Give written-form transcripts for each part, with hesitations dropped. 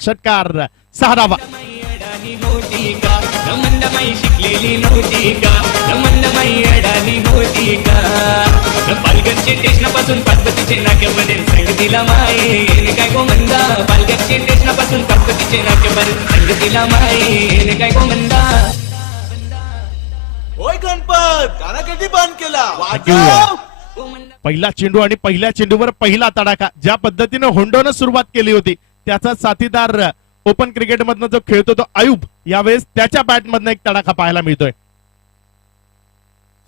षटकार 6 धावा. शिकलेली नव्हती का मंदमाई अडाणी होती का पालघरच्या स्टेशनापासून पाचपतीचे नाक्यापर्यंत संगतीला माये काय गोमंदा पालघरच्या स्टेशनापासून पाचपतीचे नाक्यापर्यंत संगतीला माये काय गोमंदा. ओय गणपत गाणं कधी बंद केला पहिला चेंडू आणि पहिल्या चेंडूवर पहिला तडाखा. ज्या पद्धतीने होंडोनं सुरुवात केली होती त्याचा साथीदार ओपन क्रिकेट मधनं जो खेळतो तो आयुब, यावेळेस त्याच्या बॅट मधनं एक तडाखा पाहायला मिळतोय.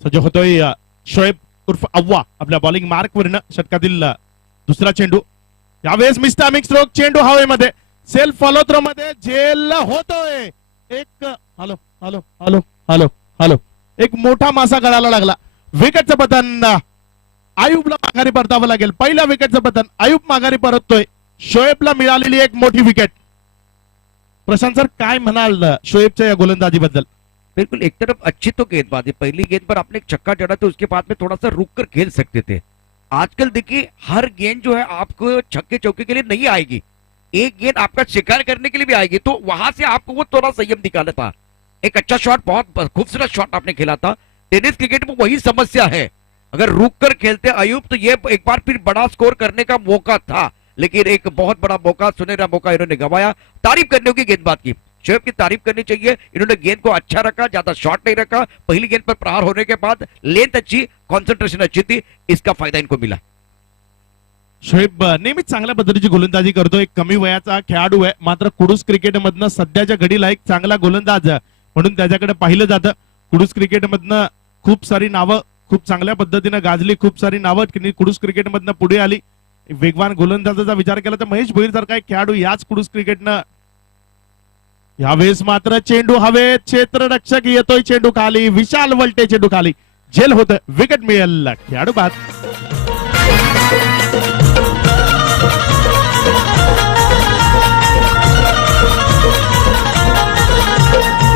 सज्ज होतोय शोएब उर्फ अव्वा आपल्या बॉलिंग मार्क वरनं. षटकातील दुसरा चेंडू, यावेळेस मिस्टामिक स्ट्रोक, चेंडू हवेमध्ये, सेल्फ फॉलो थ्रो मध्ये झेल होतोय. एक hello hello hello hello hello एक मोठा मासा गळाला लागला. विकेटचं पतन, आयुबला माघारी परतावं लागेल. पहिल्या विकेटचं पतन, आयुब माघारी परततोय. शोएबला मिळालेली एक मोठी विकेट. प्रशांत सर काय म्हणाल शोएबच्या या गोलंदाजीबद्दल? बिल्कुल, एक तरफ अच्छी तो गेंदबाजी, पहली गेंद पर आपने एक छक्का जड़ा तो उसके बाद में थोड़ा सा रुक कर खेल सकते थे. आजकल देखिए हर गेंद जो है आपको छक्के चौके के लिए नहीं आएगी, एक गेंद आपका शिकार करने के लिए भी आएगी, तो वहां से आपको वो थोड़ा संयम दिखाना था. एक अच्छा शॉट, बहुत खूबसूरत शॉट आपने खेला था. टेनिस क्रिकेट में वही समस्या है, अगर रुक कर खेलते अयूब तो ये एक बार फिर बड़ा स्कोर करने का मौका था, लेकिन एक बहुत बड़ा मौका, सुनहरा मौका इन्होंने गंवाया. तारीफ करने होगी गेंदबाज की, शोएब की तारीफ करनी चाहिए. इन्होंने गेंद को अच्छा रखा, ज्यादा शॉट नहीं रखा. पहली गेंद पर प्रहार होने के बाद लेंथ अच्छी, कॉन्सेंट्रेशन अच्छी थी, इसका फायदा इनको मिला. शोएब नेहमीच चांगल्या पद्धतीची गोलंदाजी करतो. एक कमी वयाचा खेळाडू आहे, मात्र कुडूस क्रिकेट मधनं सध्याच्या घडीला एक चांगला गोलंदाज म्हणून त्याच्याकडे पाहिलं जातं. कुडूस क्रिकेट मधनं खूप सारी नावं खूप चांगल्या पद्धतीने गाजली, खूप सारी नावं कुडूस क्रिकेट मधनं पुढे आली. वेगवान गोलंदाजाचा विचार केला तर महेश भोईर सारखा एक खेळाडू याच कुडूस क्रिकेटनं. यावेळेस मात्र चेंडू हवेत, क्षेत्ररक्षक येतोय चेंडू खाली, विशाल वलटे चेंडू खाली, झेल होत, विकेट मिळेल, खेळाडू बाद.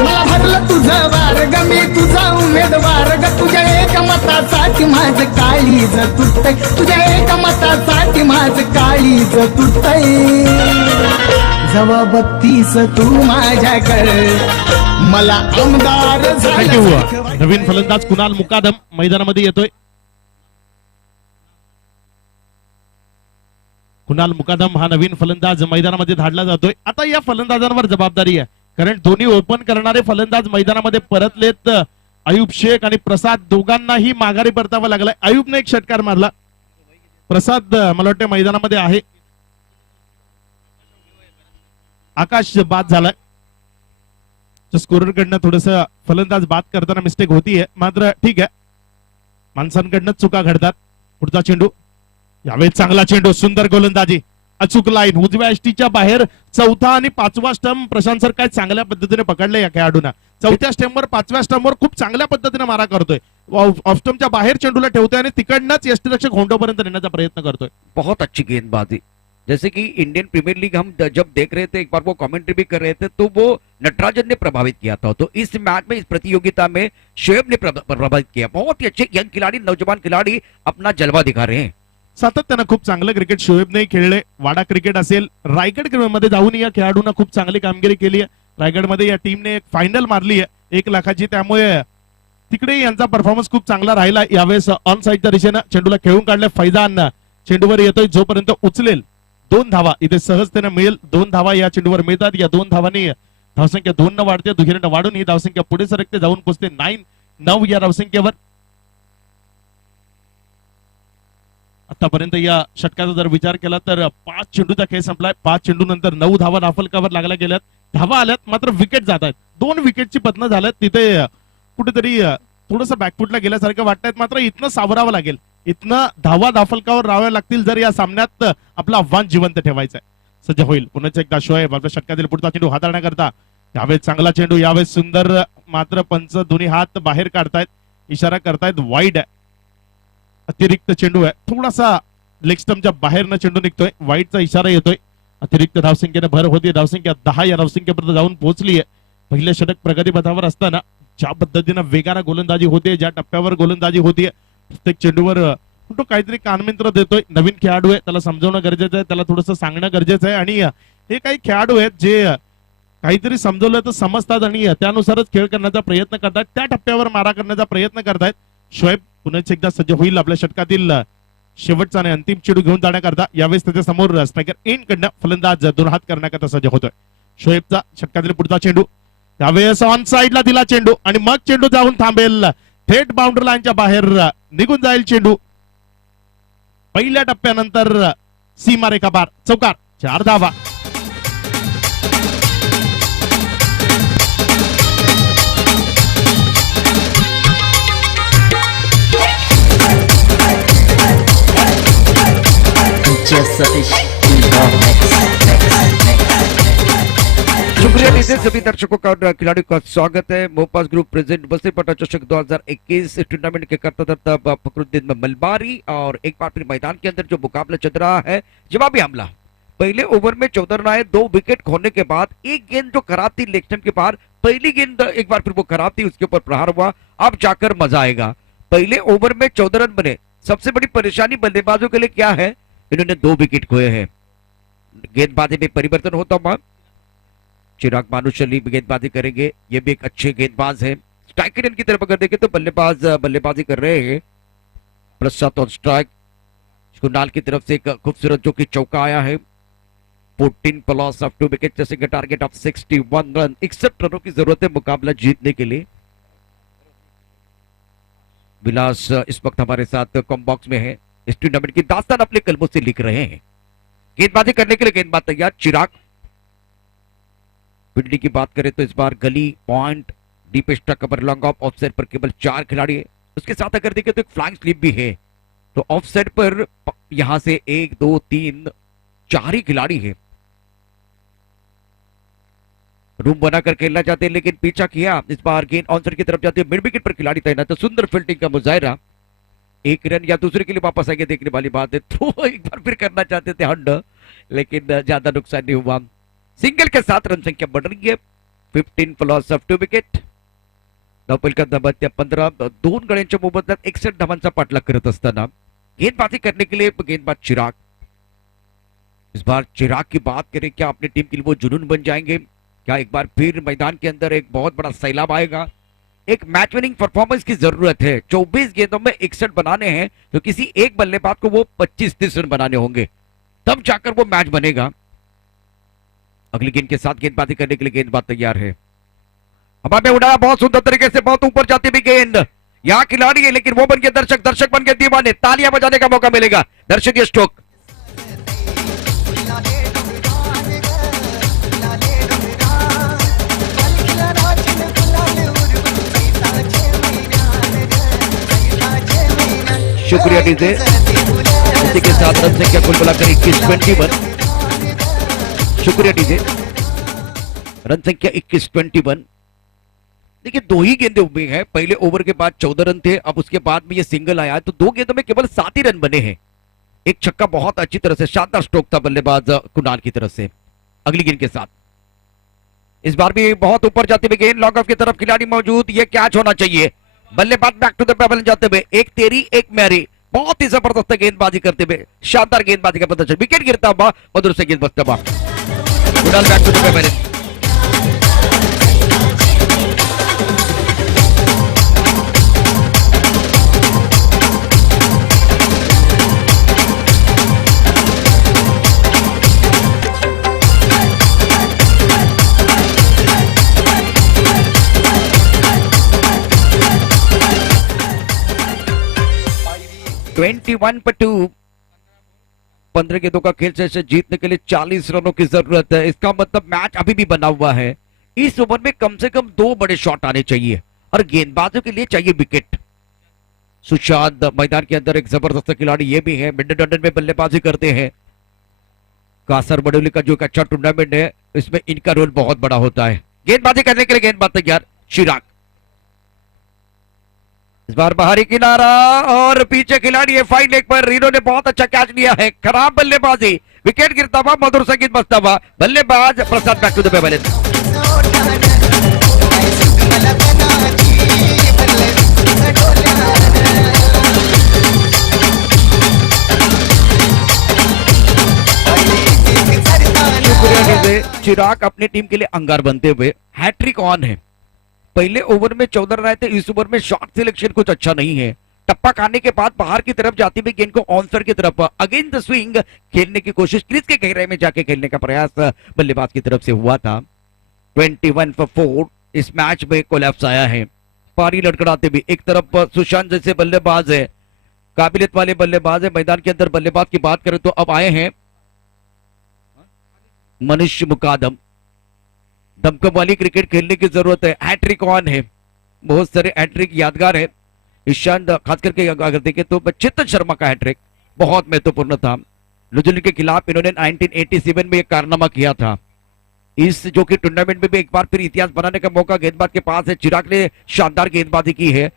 मला भरलं तुझं वार्ग, मी तुझा उमेदवार ग, तुझ्या एका मतासाठी माझं काळीज तुटतय, तुझ्या एका मतासाठी माझं काळीज तुटतय. जवा बत्तीस तू माझ्याकडे मला आमदार थँक्यू. झालं. नवीन फलंदाज कुणाल मुकादम मैदानामध्ये येतोय. कुणाल मुकादम हा नवीन फलंदाज मैदानामध्ये धाडला जातोय. आता या फलंदाजांवर जबाबदारी आहे, कारण दोन्ही ओपन करणारे फलंदाज मैदानामध्ये परतलेत. आयुब शेख आणि प्रसाद दोघांनाही माघारी परतावं लागलाय. आयुबने एक षटकार मारला, प्रसाद मला वाटतं मैदानामध्ये आहे. आकाश बाद झालाय. स्कोरर कडनं थोडस फलंदाज बाद करताना मिस्टेक होतीये, मात्र ठीक आहे, माणसांकडनं चुका घडतात. पुढचा चेंडू, यावेळी चांगला चेंडू, सुंदर गोलंदाजी, अचूक लाईन, उजव्या एसटीच्या बाहेर. चौथा आणि पाचवा स्टंप प्रशांत सर काय चांगल्या पद्धतीने पकडले या खेळाडूंना. चौथ्या स्टंपवर पाचव्या स्टंपवर खूप चांगल्या पद्धतीने मारा करतोय. ऑफ स्टंपच्या बाहेर चेंडूला ठेवतोय आणि तिकडनंच यष्टीरक्षक होंडोपर्यंत नेण्याचा प्रयत्न करतोय. बहुत अच्छी गेंदबाजी, जैसे कि इंडियन प्रीमियर लीग हम जब देख रहे थे, एक बार वो कमेंट्री भी कर रहे थे, तो वो नटराजन ने प्रभावित किया था. तो इस मैच में, इस प्रतियोगिता में शोएब ने प्रभावित किया. बहुत ही अच्छे यंग खिलाड़ी, नौजवान खिलाड़ी अपना जलवा दिखा रहे हैं. सातत्यानं खूप चांगलं क्रिकेट शोएबने खेळले. वाडा क्रिकेट असेल, रायगड मध्ये जाऊन या खेळाडूंना खूप चांगली कामगिरी केली आहे. रायगडमध्ये या टीमने एक फायनल मारली आहे 1 लाखाची, त्यामुळे तिकडे यांचा परफॉर्मन्स खूप चांगला राहिला. यावेळेस ऑन साईडच्या दिशेनं चेंडूला खेळून काढले. फैजान चेंडूवर येतोय, जोपर्यंत उचलेल 2 धावा इथे सहजतेने मिळेल. 2 धावा या चेंडूवर मिळतात. या 2 धावांनी धावसंख्या 2 न वाढते, दुहेरीनं वाढून ही धावसंख्या पुढे सरकते, जाऊन पोहोचते 9 या धावसंख्येवर. आतापर्यंत या षटकाचा जर विचार केला तर 5 चेंडूचा खेळ संपलाय. 5 चेंडू नंतर 9 धावा नाफलकावर लागल्या गेल्यात, धावा आल्यात, मात्र विकेट जात आहेत. 2 विकेटची पतनं झाल्यात. तिथे कुठेतरी थोडस बॅकफुटला गेल्यासारखं वाटतंय, मात्र इथनं सावरावं लागेल. इथनं धावा दाफलकावर राहाव्या लागतील जर या सामन्यात आपलं आव्हान जिवंत ठेवायचंय. सज्ज होईल पुन्हा एकदा शोएब आपल्या षटकातील पुढचा चेंडू हाताळण्याकरता. यावेळेस चांगला चेंडू, यावेळेस सुंदर, मात्र पंच दोन्ही हात बाहेर काढतायत, इशारा करतायत वाईड आहे. अतिरिक्त चेंडू आहे, थोडासा लेग स्टंपच्या बाहेरनं चेंडू निघतोय, वाईडचा इशारा येतोय. अतिरिक्त धावसंख्येने भर होती, धावसंख्या 10 या धावसंख्येपर्यंत जाऊन पोहोचली आहे. पहिलं षटक प्रगतीपथावर असताना ज्या पद्धतीनं वेगानं गोलंदाजी होते, ज्या टप्प्यावर गोलंदाजी होतीये, प्रत्येक चेंडूवर तो काहीतरी कानमिंत्र देतोय. नवीन खेळाडू आहे, त्याला समजवणं गरजेचं आहे, त्याला थोडंसं सांगणं गरजेचं आहे. आणि हे काही खेळाडू आहेत जे काहीतरी समजवलं तर समजतात आणि त्यानुसारच खेळ करण्याचा प्रयत्न करतात, त्या टप्प्यावर मारा करण्याचा प्रयत्न करतायत. शोएब पुन्हा एकदा सज्ज होईल आपल्या षटकातील शेवटचा आणि अंतिम चेंडू घेऊन जाण्याकरता. यावेळेस त्याच्या समोर स्ट्रायकर एन कडनं फलंदाज दोन हात करण्याकरता सज्ज होतोय. शोएबचा षटकातील पुढचा चेंडू त्यावेळेस ऑन साइडला दिला चेंडू आणि मग चेंडू जाऊन थांबेल, थेट बाउंड्री लाईनच्या बाहेर निघून जाईल चेंडू. पहिल्या टप्प्यानंतर सीमारेखा पार, चौकार, 4 धावा. शुक्रिया नीचे सभी दर्शकों का और खिलाड़ियों का स्वागत है. मोपास ग्रुप प्रेजेंट वसीपटा चषक 2021 टूर्नामेंट के करता धरता फखरुद्दीन में मलबारी. और एक बार फिर मैदान के अंदर जो मुकाबला चल रहा है, जवाबी हमला. पहले ओवर में 14 रन आए, 2 विकेट खोने के बाद एक गेंद जो खराब थी लेग स्टंप के पार, पहली गेंद एक बार फिर वो खराब थी, उसके ऊपर प्रहार हुआ. अब जाकर मजा आएगा. पहले ओवर में 14 रन बने. सबसे बड़ी परेशानी बल्लेबाजों के लिए क्या है, इन्होंने 2 विकेट खोए हैं. गेंदबाजी में परिवर्तन होता हुआ चिराग मानुषली गेंदबाजी करेंगे. ये भी एक अच्छे गेंदबाज है. स्ट्राइकर की तरफ अगर देखें तो बल्लेबाजी कर रहे हैं. प्रसाद ऑन स्ट्राइक. कुणाल की तरफ से एक खूबसूरत जो कि चौका आया है. 14 प्लस ऑफ 2 विकेट जैसे टारगेट ऑफ 61 रन. 61 रनों की जरूरत है मुकाबला जीतने के लिए. विलास इस वक्त हमारे साथ कॉम बॉक्स में है. इस टूर्नामेंट की दास्तान अपने कलमों से लिख रहे हैं. गेंदबाजी करने के लिए गेंदबाज तैयार. चिराग. फील्डिंग की बात करें तो इस बार गली, point, deep extra cover, long off, offside पर केवल 4 खिलाड़ी है. उसके साथ अगर देखें तो एक फ्लाइंग स्लिप भी है. तो ऑफसाइड पर यहां से 1 2 3 4 ही खिलाड़ी है. रूम बनाकर खेलना चाहते हैं लेकिन पीछा किया. इस बार गेंद ऑनसाइड की तरफ जाती है. मिड विकेट पर खिलाड़ी तैनात. तो सुंदर फील्डिंग का मुजाहिरा. 1 रन या दूसरे के लिए वापस आएंगे देखने वाली बात है. तो एक बार फिर करना चाहते थे हंड, लेकिन ज्यादा नुकसान नहीं हुआ. सिंगल के साथ रन संख्या बढ़ रही है. 15 प्लस ऑफ 2 विकेट. धावफलका धावत्या 15. 2 गड्यांच्या मोबदल्यात 61 धावांचा पाठलाग करत असताना गेंदबाजी करने के लिए गेंदबाज चिराग. इस बार चिराग की बात करें, क्या अपनी टीम के लिए वो जुनून बन जाएंगे? क्या एक बार फिर मैदान के अंदर एक बहुत बड़ा सैलाब आएगा? एक मैच विनिंग परफॉर्मेंस की जरूरत है. 24 गेंदों में 61 बनाने हैं तो किसी एक बल्लेबाज को वो 25-30 रन बनाने होंगे, तब जाकर वो मैच बनेगा. अगली गेंद के साथ गेंदबाजी करने के लिए गेंदबाज तैयार है. हवा में उड़ाया बहुत सुंदर तरीके से, बहुत ऊपर जाती हुई गेंद. यहाँ खिलाड़ी है लेकिन वो बन के दर्शक बन के दीवाने. तालियां बजाने का मौका मिलेगा. दर्शकीय स्ट्रोक. शुक्रिया डीजे. इसी के साथ रन संख्या कुल मिलाकर 21-21. शुक्रिया डीजे. रन संख्या 21-21. देखिए 2 ही गेंदें उम्मीद है. पहले ओवर के बाद 14 रन थे, अब उसके बाद में ये सिंगल आया तो 2 गेंदों में केवल 7 ही रन बने हैं. एक छक्का बहुत अच्छी तरह से, शानदार स्ट्रोक था बल्लेबाज कुणाल की तरफ से. अगली गेंद के साथ इस बार भी बहुत ऊपर जाती हुई गेंद. लॉन्ग ऑफ की तरफ खिलाड़ी मौजूद. ये कैच होना चाहिए. बल्लेबाज बैक टू द पेबल जाते हुए, एक तेरी एक मैरी. बहुत ही जबरदस्त गेंदबाजी करते हुए, शानदार गेंदबाजी का प्रदर्शन. विकेट गिरता हुआ मधुर से गेंद बचता हुआ. Kunal back to the pavilion. (21 पर 2). 15 गेंदों का खेल से जीतने के लिए 40 रनों की जरूरत है. इसका मतलब मैच अभी भी बना हुआ है. इस ओवर में कम से कम 2 बड़े शॉट आने चाहिए और गेंदबाजों के लिए चाहिए विकेट. सुशांत मैदान के अंदर एक जबरदस्त खिलाड़ी ये भी है. मिड लंदन में बल्लेबाजी करते हैं. कासर बडोली का जो एक अच्छा टूर्नामेंट है, इसमें इनका रोल बहुत बड़ा होता है. गेंदबाजी करने के लिए गेंदबाज तैयार. चिराग. इस बार बाहरी किनारा और पीछे खिलाड़ी है फाइन लेग पर. इन्होंने बहुत अच्छा कैच लिया है. खराब बल्लेबाजी. विकेट गिरता हुआ, मधुर संगीत बजता हुआ. बल्लेबाज प्रसाद बैक टू द पेबल. चिराग अपनी टीम के लिए अंगार बनते हुए हैट्रिक ऑन है। पहले ओवर में 14 रन आए थे, इस ओवर में शॉट सिलेक्शन कुछ अच्छा नहीं है। टप्पा खाने के बाद बाहर की तरफ जाती हुई गेंद को ऑनसर की तरफ अगेन द स्विंग खेलने की कोशिश, क्रीज के गहराई में जाके खेलने का प्रयास बल्लेबाज की तरफ से हुआ था। 21 for 4 इस मैच में कोलैप्स आया है। पारी लड़खड़ाते भी एक तरफ सुशांत जैसे बल्लेबाज है, काबिलियत वाले बल्लेबाज है। मैदान के अंदर बल्लेबाज की बात करें तो अब आए हैं मनीष मुकादम। दमकम वाली क्रिकेट खेलने की जरूरत है। हैट्रिक ऑन है, बहुत सारे हैट्रिक यादगार है। ईशान खास करके अगर देखें तो चेतन शर्मा का हैट्रिक बहुत महत्वपूर्ण था। न्यूजीलैंड के खिलाफ इन्होंने 1987 में एक कारनामा किया था। इस जो कि टूर्नामेंट में भी एक बार फिर इतिहास बनाने का मौका गेंदबाज के पास है। चिराग ने शानदार गेंदबाजी की है।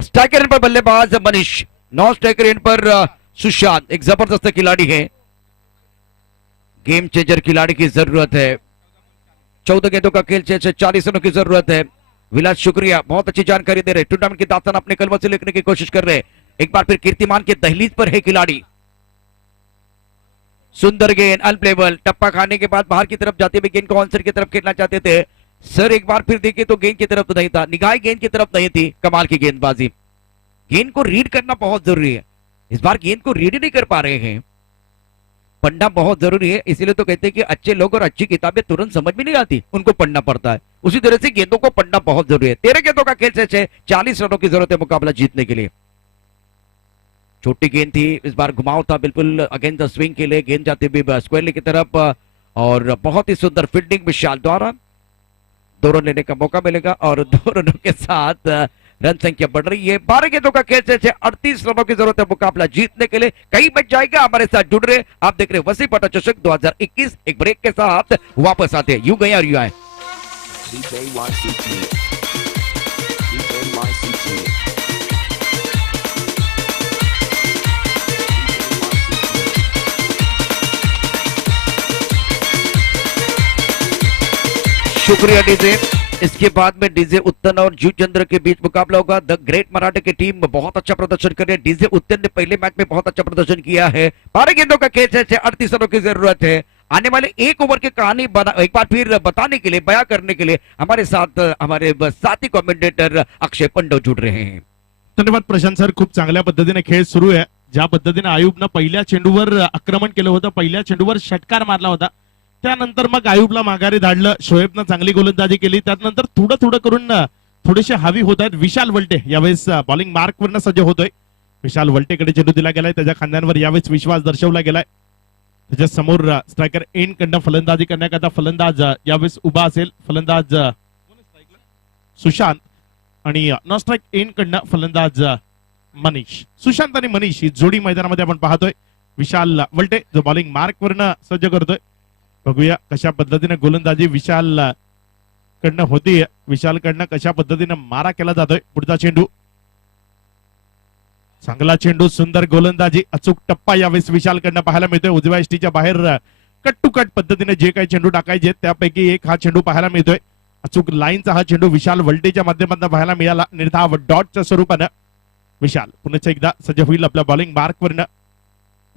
स्ट्राइकर एंड पर बल्लेबाज मनीष, नॉन स्ट्राइकर एंड पर सुशांत। एक जबरदस्त खिलाड़ी है, गेम चेंजर खिलाड़ी की जरूरत है। 14 गेंदों का खेल, 40 रनों की जरूरत है। विलास शुक्रिया, बहुत अच्छी जानकारी दे रहे। टूर्नामेंट की दास्तान अपने कलम से लिखने की कोशिश कर रहे। एक बार फिर कीर्तिमान के दहलीज पर है खिलाड़ी। सुंदर गेंद, अनप्लेबल। टप्पा खाने के बाद बाहर की तरफ जाते हुए गेंद को आंसर की तरफ खेलना चाहते थे सर। एक बार फिर देखे तो गेंद की तरफ तो नहीं था, निगाह गेंद की तरफ नहीं थी। कमाल की गेंदबाजी। गेंद को रीड करना बहुत जरूरी है। इस बार गेंद को रीड ही नहीं कर पा रहे हैं, पढ़ना बहुत जरूरी है। इसीलिए तो कहते हैं कि अच्छे लोग और अच्छी किताबें तुरंत समझ में नहीं आती, उनको पढ़ना पड़ता है। उसी तरह से गेंदों को पढ़ना बहुत जरूरी है। 13 गेंदों का खेल से 40 रनों की जरूरत है मुकाबला जीतने के लिए। छोटी गेंद थी, इस बार घुमाव था बिल्कुल अगेंस्ट द स्विंग के लिए। गेंद जाती हुई स्क्वायर की तरफ और बहुत ही सुंदर फील्डिंग विशाल द्वारा। 2 रन लेने का मौका मिलेगा और 2 रनों के साथ रन संख्या बढ़ रही है। 12 गेंदों का खेल से 38 रनों की जरूरत है मुकाबला जीतने के लिए। कहीं बच जाएगा। हमारे साथ जुड़ रहे, आप देख रहे वसीम बटा चषक 2021। एक ब्रेक के साथ वापस आते हैं। यूं गए और यूं आए। शुक्रिया डीजे। इसके बाद में डीजे उत्तन और जीव चंद्र के बीच मुकाबला होगा। द ग्रेट मराठा की टीम बहुत अच्छा प्रदर्शन कर रही है। डीजे उत्तन ने पहले मैच में बहुत अच्छा प्रदर्शन किया है। 12 गेंदों का खेल है, 38 रनों की जरूरत है। आने वाले एक ओवर की कहानी एक बार फिर बताने के लिए, बयां करने के लिए हमारे साथ हमारे साथी कमेंटेटर अक्षय पंडव जुड़ रहे हैं। धन्यवाद प्रशांत सर, खूप चांगल्या पद्धतीने खेळ सुरू आहे। ज्या पद्धतीने आयुबनं पहिल्या चेंडूवर आक्रमण केलं होतं, पहिल्या चेंडूवर षटकार मारला होता, त्यानंतर मग आयुबला माघारी धाडलं। शोएबनं चांगली गोलंदाजी केली, त्यानंतर थोडं थोडं करून थोडेसे हावी होत आहेत। विशाल वल्टे यावेळेस बॉलिंग मार्क वरनं सज्ज होतोय। विशाल वल्टेकडे चेंडू दिला गेलाय, त्याच्या खांद्यांवर यावेळेस विश्वास दर्शवला गेलाय। त्याच्या समोर स्ट्रायकर एन कडनं फलंदाजी करण्याकरता फलंदाज यावेळेस उभा असेल। फलंदाज सुशांत आणि नॉन स्ट्राईक एन कडनं फलंदाज मनीष। सुशांत आणि मनीष ही जोडी मैदानामध्ये आपण पाहतोय। विशाल वल्टे जो बॉलिंग मार्क वरनं सज्ज करतोय। बघूया कशा पद्धतीने गोलंदाजी विशाल कडनं होती, विशाल कडनं कशा पद्धतीने मारा केला जातोय। पुढचा चेंडू, चांगला चेंडू, सुंदर गोलंदाजी, अचूक टप्पा यावेळेस विशाल कडनं पाहायला मिळतोय। उजव्या इष्टीच्या बाहेर कट टू कट पद्धतीने जे काही चेंडू टाकायचे त्यापैकी एक हा चेंडू पाहायला मिळतोय। अचूक लाईनचा हा चेंडू विशाल वल्टेच्या माध्यमातून पाहायला मिळाला। निर्धाव डॉटच्या स्वरूपानं विशाल पुन्हा एकदा सज्ज होईल आपल्या बॉलिंग मार्क वरनं।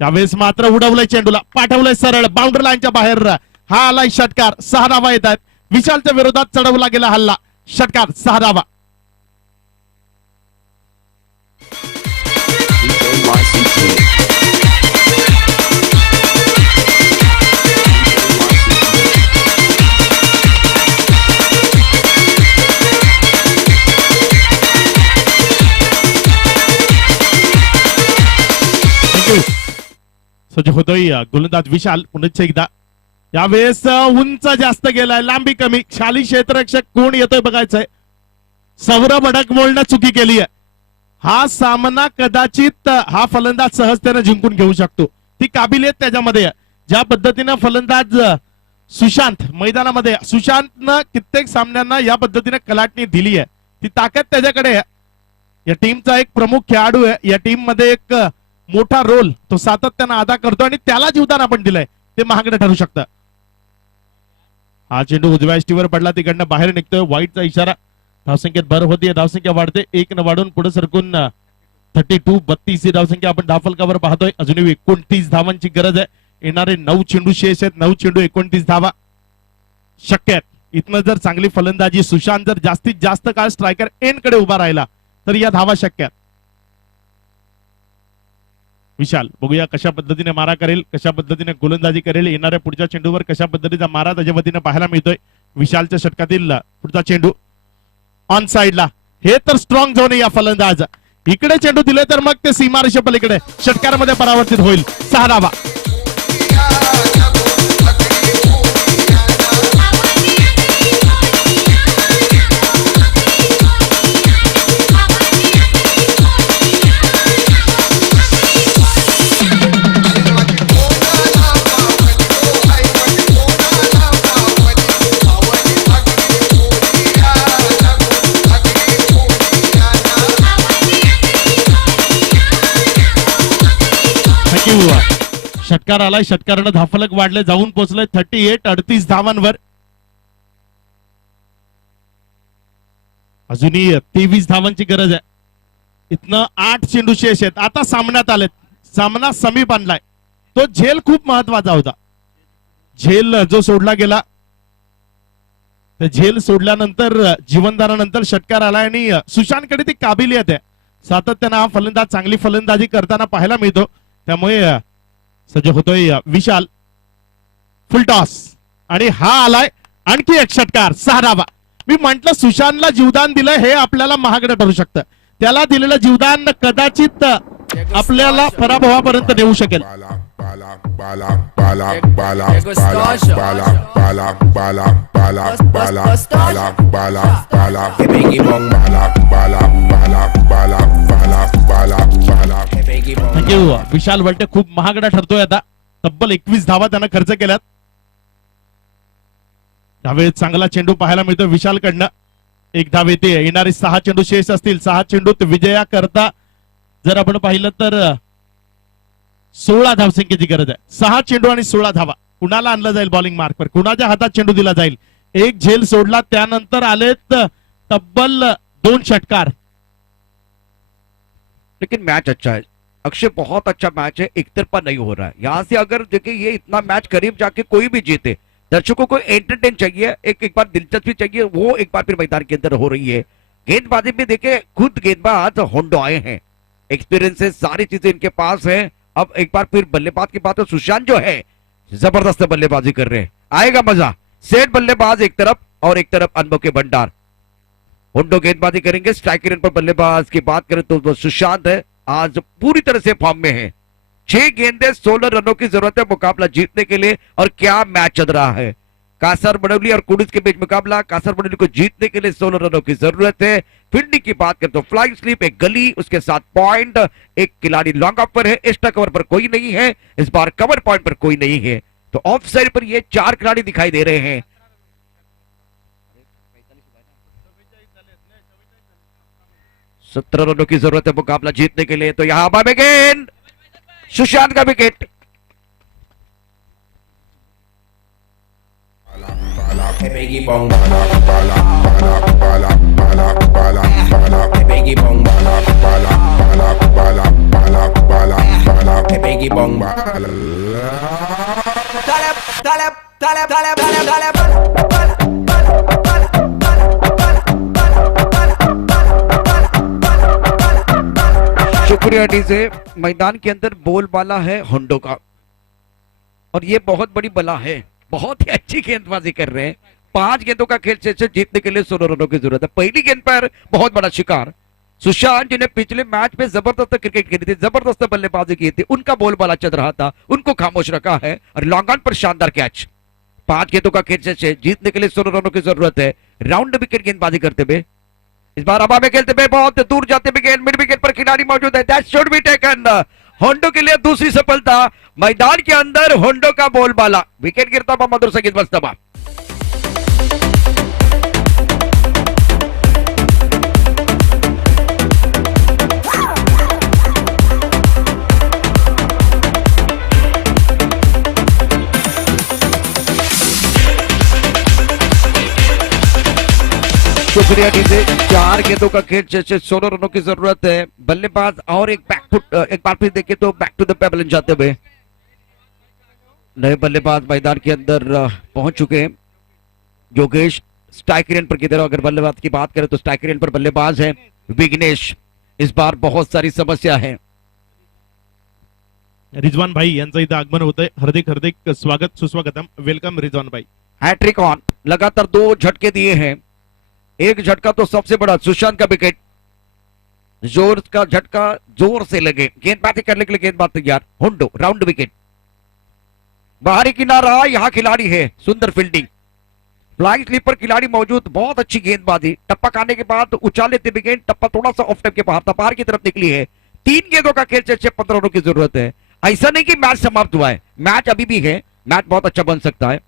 यावेळेस मात्र उडवलंय चेंडूला, पाठवलंय सरळ बाउंड्री लाईनच्या बाहेर। हा आलाय षटकार, 6 धावा येत आहेत। विशालच्या विरोधात चढवला गेला हल्ला, षटकार, 6 धावा। सज्ज होतोय गोलंदाज विशाल पुन्हा एकदा। यावेळेस उंच जास्त गेलाय, लांबी कमी। शाली क्षेत्ररक्षक कोण येतोय बघायचंय। सौरभ अडकमोलनं चुकी केली आहे। हा सामना कदाचित हा फलंदाज सहजतेने जिंकून घेऊ शकतो, ती काबिलियत त्याच्यामध्ये आहे। ज्या पद्धतीने फलंदाज सुशांत मैदानामध्ये, सुशांतनं कित्येक सामन्यांना या पद्धतीने कलाटणी दिली आहे, ती ताकद त्याच्याकडे आहे। या टीमचा एक प्रमुख खेळाडू आहे, या टीम मध्ये एक मोठा रोल तो सातत्यानं अदा करतो आणि त्याला जीवदान आपण दिलंय, ते महागडं ठरू शकतं। हा चेंडू उजव्या इष्टीवर पडला, तिकडनं बाहेर निघतोय, वाईटचा इशारा। धावसंख्येत भर होतीये, धावसंख्या वाढते, 1 न वाढून पुढे सरकून 32 ही धावसंख्या आपण धावफलकावर पाहतोय। अजूनही 29 धावांची गरज आहे। येणारे 9 चेंडू शेष आहेत, 9 चेंडू 29 धावा। शक्य आहेत. इथनं जर चांगली फलंदाजी, सुशांत जर जास्तीत जास्त काळ स्ट्रायकर एन कडे उभा राहिला तर या धावा शक्य आहेत. विशाल बघूया कशा पद्धतीने मारा करेल, कशा पद्धतीने गोलंदाजी करेल, येणाऱ्या पुढच्या चेंडूवर कशा पद्धतीचा मारा त्याच्या वतीने पाहायला मिळतोय. विशालच्या षटकातील पुढचा चेंडू ऑन साइडला, हे तर स्ट्रॉंग झोन आहे या फलंदाज. इकडे चेंडू दिले तर मग ते सीमारेषे पलीकडे षटकारामध्ये परावर्तित होईल. 6 धावा. षटकार आलाय, षटकारानं धाफलक वाढले, जाऊन पोहोचलंय 38 धावांवर. अजूनही 23 धावांची गरज आहे. इथनं 8 चेंडू शेष आहेत. आता सामन्यात आलेत, सामना समीप आणलाय. तो झेल खूप महत्वाचा होता. झेल जो सोडला गेला, त्या झेल सोडल्यानंतर जीवनदानानंतर षटकार आलाय आणि सुशांतकडे ती काबिलियत आहे. सातत्यानं हा फलंदाज चांगली फलंदाजी करताना पाहायला मिळतो. त्यामुळे सज्ज होतोय विशाल. फुल टॉस आणि हा आलाय आणखी एक षटकार. 6 धावा. मी म्हंटल सुशांतला जीवदान दिलं हे आपल्याला महागडं ठरू शकतं. त्याला दिलेलं जीवदान कदाचित आपल्याला पराभवापर्यंत नेऊ शकेल. थँक्यू. विशाल वलटे खूप महागडा ठरतोय आता. तब्बल 21 धावा त्यानं खर्च केल्यात. धावेत चांगला चेंडू पाहायला मिळतो विशालकडनं. 1 धाव येते. येणारे 6 चेंडू शेष असतील. 6 चेंडूत विजया करता जर आपण पाहिलं तर 16 धावसंख्येची गरज आहे. 6 चेंडू आणि 16 धावा. कुणाला आणलं जाईल बॉलिंग मार्कवर, कुणाच्या हातात चेंडू दिला जाईल. एक झेल सोडला, त्यानंतर आलेत तब्बल 2 षटकार. लेकिन मैच अच्छा है अक्षय, बहुत अच्छा मैच है, एक तरफा नहीं हो रहा है. यहाँ से अगर देखिए ये इतना मैच करीब जाके कोई भी जीते, दर्शकों को एंटरटेन चाहिए, एक बार दिलचस्पी चाहिए, वो एक बार फिर मैदान के अंदर हो रही है. गेंदबाजी में देखे खुद गेंदबाज होंडो आए हैं, एक्सपीरियंस है, सारी चीजें इनके पास है. अब एक बार फिर बल्लेबाज की बात है, सुशांत जो है जबरदस्त बल्लेबाजी कर रहे हैं. आएगा मजा. सेठ बल्लेबाज एक तरफ और एक तरफ अनुभव के भंडार. होंडो गेंदबाजी करेंगे. स्ट्राइकर पर बल्लेबाज की बात करें तो वो सुशांत है, आज पूरी तरह से फॉर्म में है. 6 गेंदे 16 रनों की जरूरत है मुकाबला जीतने के लिए. और क्या मैच चल रहा है. कासर बडौली और कुडिस के बीच मुकाबला. कासर बडौली को जीतने के लिए 16 रनों की जरूरत है. फील्डिंग की बात करें तो फ्लाइंग स्लिप, एक गली, उसके साथ पॉइंट, एक खिलाड़ी लॉन्ग ऑफ पर है. एक्स्ट्रा कवर पर कोई नहीं है. इस बार कवर पॉइंट पर कोई नहीं है. तो ऑफ साइड पर ये 4 खिलाड़ी दिखाई दे रहे हैं. 17 रनों की जरूरत है मुकाबला जीतने के लिए. तो यहां हवा में गेंद, सुशांत का wicket. Biggie bong Biggie bong शुक्रिया डी से. मैदान के अंदर बोलबाला है होंडो का, और ये बहुत बड़ी बला है. बहुत ही अच्छी गेंदबाजी कर रहे हैं. 5 गेंदों का खेल शेष जीतने के लिए 16 रनों की जरूरत है. पहली गेंद पर बहुत बड़ा शिकार. सुशांत जिन्हें पिछले मैच में जबरदस्त क्रिकेट खेली थी, जबरदस्त बल्लेबाजी की थी, उनका बोलबाला चल रहा था, उनको खामोश रखा है. और लॉन्ग ऑन पर शानदार कैच. 5 गेंदों का खेल शेष जीतने के लिए 16 रनों की जरूरत है. राउंड विकेट गेंदबाजी करते हुए, इस बार हवा में खेलते हुए बहुत दूर जाते हुए गेंद मिड विकेट पर खिलाड़ी मौजूद है. That should be taken. Hondo के लिए दूसरी सफलता. मैदान के अंदर होंडो का बोलबाला. विकेट गिरता हुआ मधुर संगीत बजता हुआ. शुक्रिया डी से. 4 गेंदों का खेल जैसे 16 रनों की जरूरत है. बल्लेबाज और एक बैकफुट, एक बार फिर देखें तो बैक टू द पेबल जाते हुए नए बल्लेबाज मैदान के अंदर पहुंच चुके हैं. योगेश स्ट्राइक रेन पर किधर, अगर बल्लेबाज की बात करें तो स्ट्राइक रेन पर बल्लेबाज है विघ्नेश। इस बार बहुत सारी समस्या है। रिजवान भाई यांचं इथं आगमन होतंय. हार्दिक हार्दिक स्वागत सुस्वागतम. वेलकम रिजवान भाई. हैट्रिक ऑन, लगातार 2 झटके दिए हैं. एक झटका तो सबसे बड़ा, सुशांत का विकेट. जोर का झटका जोर से लगे. गेंदबाजी करने के लिए गेंदबाज तैयार. हुंडो राउंड विकेट. बाहरी किनारा, यहां खिलाड़ी है. सुंदर फील्डिंग. फ्लाइंग स्लीप पर खिलाड़ी मौजूद. बहुत अच्छी गेंदबाजी. टप्पा खाने के बाद उछाले थे गेंद. टप्पा थोड़ा सा ऑफ टाइप के बाहर था, बाहर की तरफ निकली है. 3 गेंदों का खेल, 15 रनों की जरूरत है. ऐसा नहीं कि मैच समाप्त हुआ है, मैच अभी भी है. मैच बहुत अच्छा बन सकता है.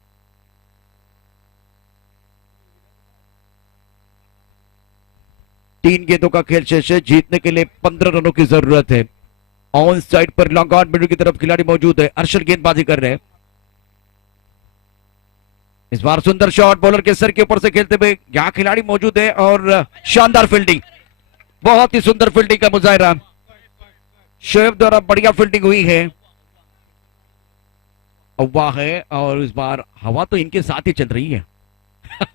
तीन गेंदों का खेल शेष है. जीतने के लिए 15 रनों की जरूरत है. ऑन साइड पर लॉन्ग ऑन मिडल की तरफ खिलाड़ी मौजूद है. अर्शल गेंदबाजी कर रहे हैं. इस बार सुंदर शॉट बॉलर के सर के ऊपर से खेलते हुए यहां खिलाड़ी मौजूद है और शानदार फील्डिंग. बहुत ही सुंदर फील्डिंग का मुजाहिरा शोएब द्वारा. बढ़िया फील्डिंग हुई है. हवा है और इस बार हवा तो इनके साथ ही चल रही है.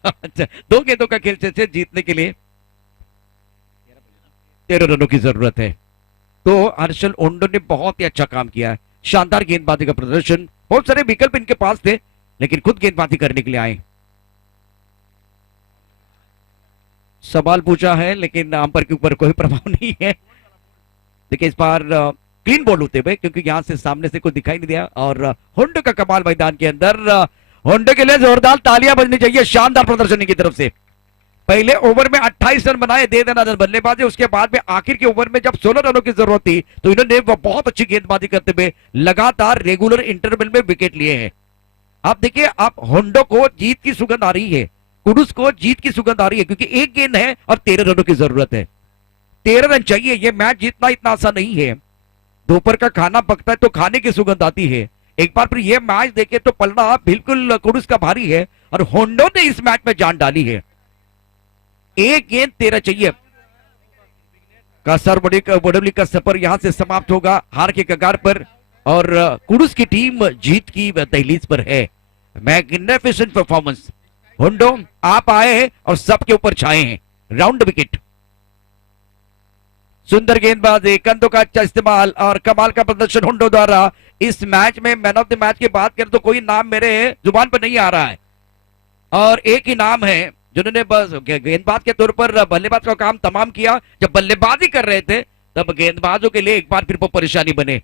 अच्छा, 2 गेंदों का खेल से जीतने के लिए 13 रनों की जरूरत है. तो हर्षल ओंडो ने बहुत ही अच्छा काम किया है. शानदार गेंदबाजी का प्रदर्शन. बहुत सारे विकल्प इनके पास थे लेकिन खुद गेंदबाजी करने के लिए आए. सवाल पूछा है लेकिन अंपायर के ऊपर कोई प्रभाव नहीं है. देखिए इस बार क्लीन बॉल होते हुए, क्योंकि यहां से सामने से कुछ दिखाई नहीं दिया. और होंडो का कमाल मैदान के अंदर. होंडो के लिए जोरदार तालियां बजनी चाहिए. शानदार प्रदर्शन की तरफ से. पहले ओवर में 28 रन बनाए, दे देना बल्लेबाजी. उसके बाद में आखिर के ओवर में जब 16 रनों की जरूरत थी तो इन्होंने बहुत अच्छी गेंदबाजी करते हुए लगातार रेगुलर इंटरवल में विकेट लिए हैं. आप देखिए, आप होंडो को जीत की सुगंध आ रही है, कुडुस को जीत की सुगंध आ रही है, क्योंकि एक गेंद है और 13 रनों की जरूरत है. 13 रन चाहिए. यह मैच जीतना इतना आसान नहीं है. दोपहर का खाना पकता है तो खाने की सुगंध आती है. एक बार फिर यह मैच देखे तो पलड़ा बिल्कुल कुडुस का भारी है और होंडो ने इस मैच में जान डाली है. एक गेंद 13 चाहिए. बड़ी का सफर यहां से समाप्त होगा हार के कगार पर और कुडुस की टीम जीत की दहलीज पर है. Magnificent performance. होंडो आप आए हैं और सबके ऊपर छाए हैं. Round wicket. सुंदर गेंदबाजी, कंधों का अच्छा इस्तेमाल और कमाल का प्रदर्शन होंडो द्वारा. इस मैच में मैन ऑफ द मैच की बात करें तो कोई नाम मेरे जुबान पर नहीं आ रहा है और एक ही नाम है जिन्होंने बस गेंदबाज के तौर पर बल्लेबाज का काम तमाम किया. जब बल्लेबाजी कर रहे थे तब गेंदबाजों के लिए एक बार फिर वो परेशानी बने.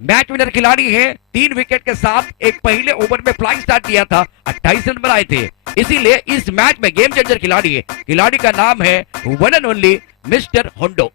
मैच विनर खिलाड़ी है. 3 विकेट के साथ एक पहले ओवर में फ्लाइंग स्टार्ट किया था. 28 रन बनाए थे. इसीलिए इस मैच में गेम चेंजर खिलाड़ी है. खिलाड़ी का नाम है वन एंड ओनली मिस्टर होंडो.